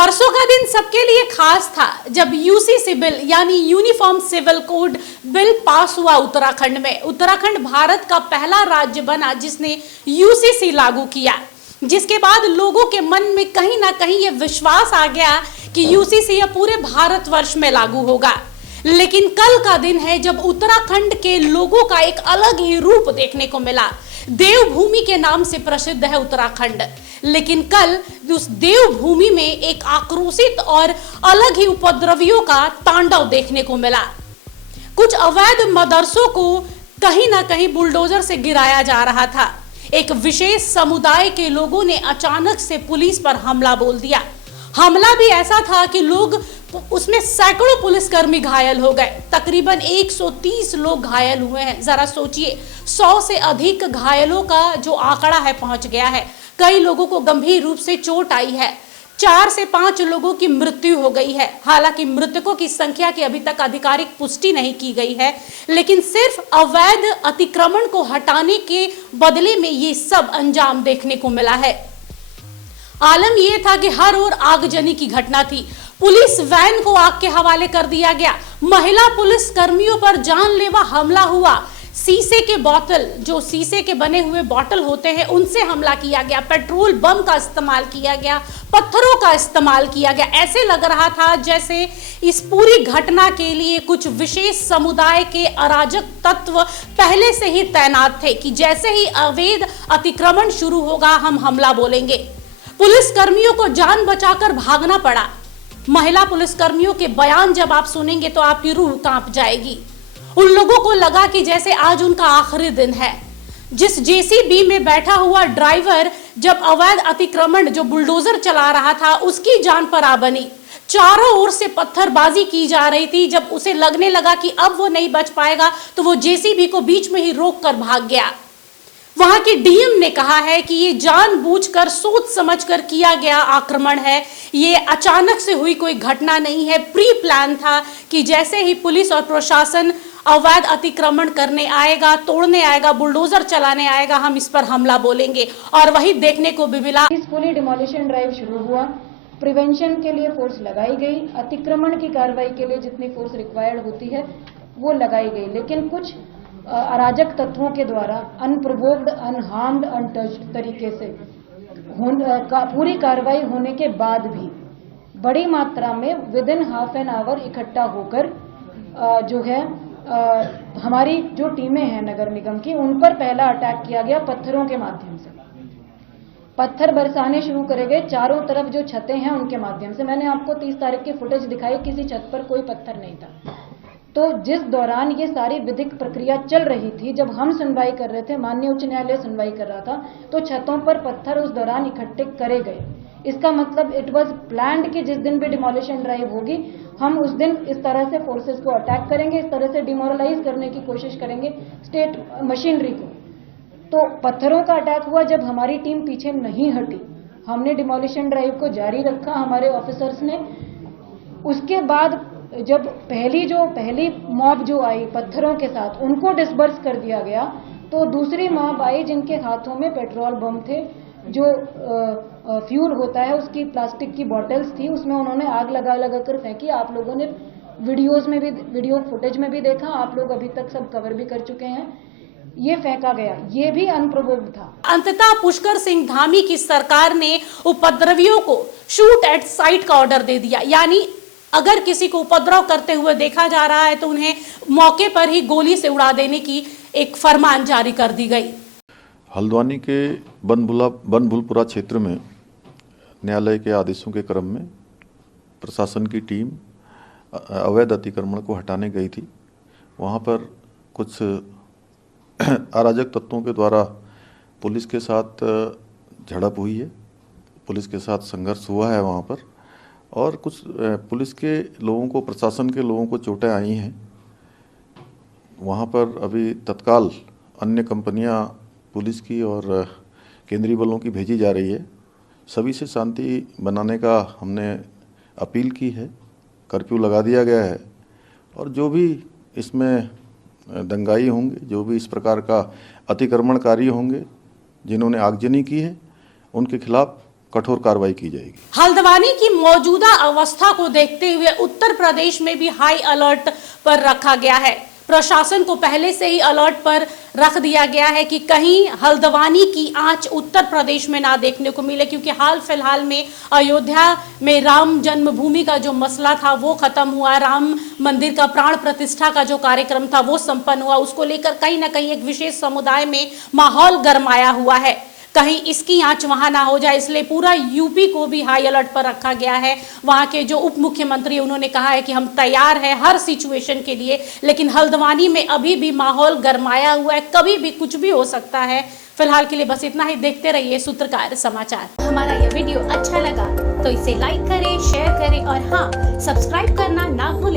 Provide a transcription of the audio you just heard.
परसों का दिन सबके लिए खास था जब यूसीसी बिल यानी uniform civil code bill pass हुआ उत्तराखंड में। उत्तराखंड भारत का पहला राज्य बना जिसने यूसीसी लागू किया, जिसके बाद लोगों के मन में कहीं ना कहीं ये विश्वास आ गया कि यूसीसी अब पूरे भारतवर्ष में लागू होगा। लेकिन कल का दिन है जब उत्तराखंड के लोगों का एक अलग ही रूप देखने को मिला। देवभूमि के नाम से प्रसिद्ध है उत्तराखंड, लेकिन कल उस देवभूमि में एक आक्रोशित और अलग ही उपद्रवियों का तांडव देखने को मिला। कुछ अवैध मदरसों को कहीं ना कहीं बुलडोजर से गिराया जा रहा था। एक विशेष समुदाय के लोगों ने अचानक से पुलिस पर हमला बोल दिया। हमला भी ऐसा था कि लोग उसमें सैकड़ों पुलिसकर्मी घायल हो गए। तकरीबन 130 लोग घायल हुए हैं। जरा सोचिए, 100 से अधिक घायलों का जो आंकड़ा है पहुंच गया है। कई लोगों को गंभीर रूप से चोट आई है। 4 से 5 लोगों की मृत्यु हो गई है। हालांकि मृतकों की संख्या की अभी तक आधिकारिक पुष्टि नहीं की गई है, लेकिन सिर्फ अवैध अतिक्रमण को हटाने के बदले में ये सब अंजाम देखने को मिला है। आलम यह था कि हर ओर आगजनी की घटना थी। पुलिस वैन को आग के हवाले कर दिया गया। महिला पुलिस कर्मियों पर जानलेवा हमला हुआ। शीशे के बोतल, जो शीशे के बने हुए बोतल होते हैं, उनसे हमला किया गया। पेट्रोल बम का इस्तेमाल किया गया, पत्थरों का इस्तेमाल किया गया। ऐसे लग रहा था जैसे इस पूरी घटना के लिए कुछ विशेष समुदाय के अराजक तत्व पहले से ही तैनात थे कि जैसे ही अवैध अतिक्रमण शुरू होगा हम हमला बोलेंगे। पुलिस कर्मियों को जान बचाकर भागना पड़ा। महिला पुलिसकर्मियों के बयान जब आप सुनेंगे तो आपकी रूह कांप जाएगी। उन लोगों को लगा कि जैसे आज उनका आखिरी दिन है। जिस जेसीबी में बैठा हुआ ड्राइवर जब अवैध अतिक्रमण जो बुलडोजर चला रहा था उसकी जान पर आ बनी। चारों ओर से पत्थरबाजी की जा रही थी। जब उसे लगने लगा कि अब वो नहीं बच पाएगा तो वो जेसीबी को बीच में ही रोक कर भाग गया। वहां के डीएम ने कहा है कि ये जानबूझकर सोच समझकर किया गया आक्रमण है। ये अचानक से हुई कोई घटना नहीं है, प्री प्लान था कि जैसे ही पुलिस और प्रशासन अवैध अतिक्रमण करने आएगा, तोड़ने आएगा, बुलडोजर चलाने आएगा, हम इस पर हमला बोलेंगे। और वही देखने को भी मिला। पीसफुली डिमोलिशन ड्राइव शुरू हुआ। प्रिवेंशन के लिए फोर्स लगाई गई। अतिक्रमण की कार्रवाई के लिए जितनी फोर्स रिक्वायर्ड होती है वो लगाई गई, लेकिन कुछ अराजक तत्वों के द्वारा अनप्रोवोक्ड, अनहार्म्ड, अनटच्ड तरीके से पूरी कार्रवाई होने के बाद भी बड़ी मात्रा में with in half an hour इकट्ठा होकर जो है हमारी जो टीमें हैं नगर निगम की, उन पर पहला अटैक किया गया पत्थरों के माध्यम से। पत्थर बरसाने शुरू करे गए चारों तरफ जो छतें हैं उनके माध्यम से। मैंने आपको 30 तारीख की फुटेज दिखाई, किसी छत पर कोई पत्थर नहीं था। तो जिस दौरान ये सारी विधिक प्रक्रिया चल रही थी, जब हम सुनवाई कर रहे थे, माननीय उच्च न्यायालय सुनवाई कर रहा था, तो छतों पर पत्थर उस दौरान इकट्ठे करे गए। इसका मतलब इट वाज प्लान्ड कि जिस दिन भी डिमोलिशन ड्राइव होगी हम उस दिन इस तरह से फोर्सेस को अटैक करेंगे, इस तरह से डिमोरलाइज करने की कोशिश करेंगे स्टेट मशीनरी को। तो पत्थरों का अटैक हुआ। जब हमारी टीम पीछे नहीं हटी, हमने डिमोलिशन ड्राइव को जारी रखा, हमारे ऑफिसर्स ने। उसके बाद जब पहली मॉब जो आई पत्थरों के साथ, उनको डिस्बर्स कर दिया गया, तो दूसरी मॉब आई जिनके हाथों में पेट्रोल बम थे, जो फ्यूल होता है उसकी प्लास्टिक की बॉटल्स थी, उसमें उन्होंने आग लगा कर फेंकी। आप लोगों ने वीडियो फुटेज में भी देखा, आप लोग अभी तक सब कवर भी कर चुके हैं। ये फेंका गया, ये भी अनप्रोवोक्ड था। अंततः पुष्कर सिंह धामी की सरकार ने उपद्रवियों को शूट एट साइट का ऑर्डर दे दिया, यानी अगर किसी को उपद्रव करते हुए देखा जा रहा है तो उन्हें मौके पर ही गोली से उड़ा देने की एक फरमान जारी कर दी गई। हल्द्वानी के बनभूलपुरा क्षेत्र में न्यायालय के आदेशों के क्रम में प्रशासन की टीम अवैध अतिक्रमण को हटाने गई थी। वहाँ पर कुछ अराजक तत्वों के द्वारा पुलिस के साथ झड़प हुई है, पुलिस के साथ संघर्ष हुआ है वहाँ पर, और कुछ पुलिस के लोगों को, प्रशासन के लोगों को चोटें आई हैं। वहाँ पर अभी तत्काल अन्य कंपनियाँ पुलिस की और केंद्रीय बलों की भेजी जा रही है। सभी से शांति बनाने का हमने अपील की है, कर्फ्यू लगा दिया गया है, और जो भी इसमें दंगाई होंगे, जो भी इस प्रकार का अतिक्रमणकारी होंगे, जिन्होंने आगजनी की है, उनके खिलाफ कठोर कार्रवाई की जाएगी। हल्द्वानी की मौजूदा अवस्था को देखते हुए उत्तर प्रदेश में भी हाई अलर्ट पर रखा गया है। प्रशासन को पहले से ही अलर्ट पर रख दिया गया है कि कहीं हल्द्वानी की आंच उत्तर प्रदेश में ना देखने को मिले, क्योंकि हाल फिलहाल में अयोध्या में राम जन्मभूमि का जो मसला था वो खत्म हुआ, राम मंदिर का प्राण प्रतिष्ठा का जो कार्यक्रम था वो संपन्न हुआ। उसको लेकर कहीं ना कहीं एक विशेष समुदाय में माहौल गरमाया हुआ है, कहीं इसकी आंच वहां ना हो जाए, इसलिए पूरा यूपी को भी हाई अलर्ट पर रखा गया है। वहां के जो उप मुख्यमंत्री उन्होंने कहा है कि हम तैयार हैं हर सिचुएशन के लिए, लेकिन हल्द्वानी में अभी भी माहौल गरमाया हुआ है, कभी भी कुछ भी हो सकता है। फिलहाल के लिए बस इतना ही। देखते रहिए सूत्रकार समाचार। हमारा यह वीडियो अच्छा लगा तो इसे लाइक करें, शेयर करें और हाँ, सब्सक्राइब करना ना भूलें।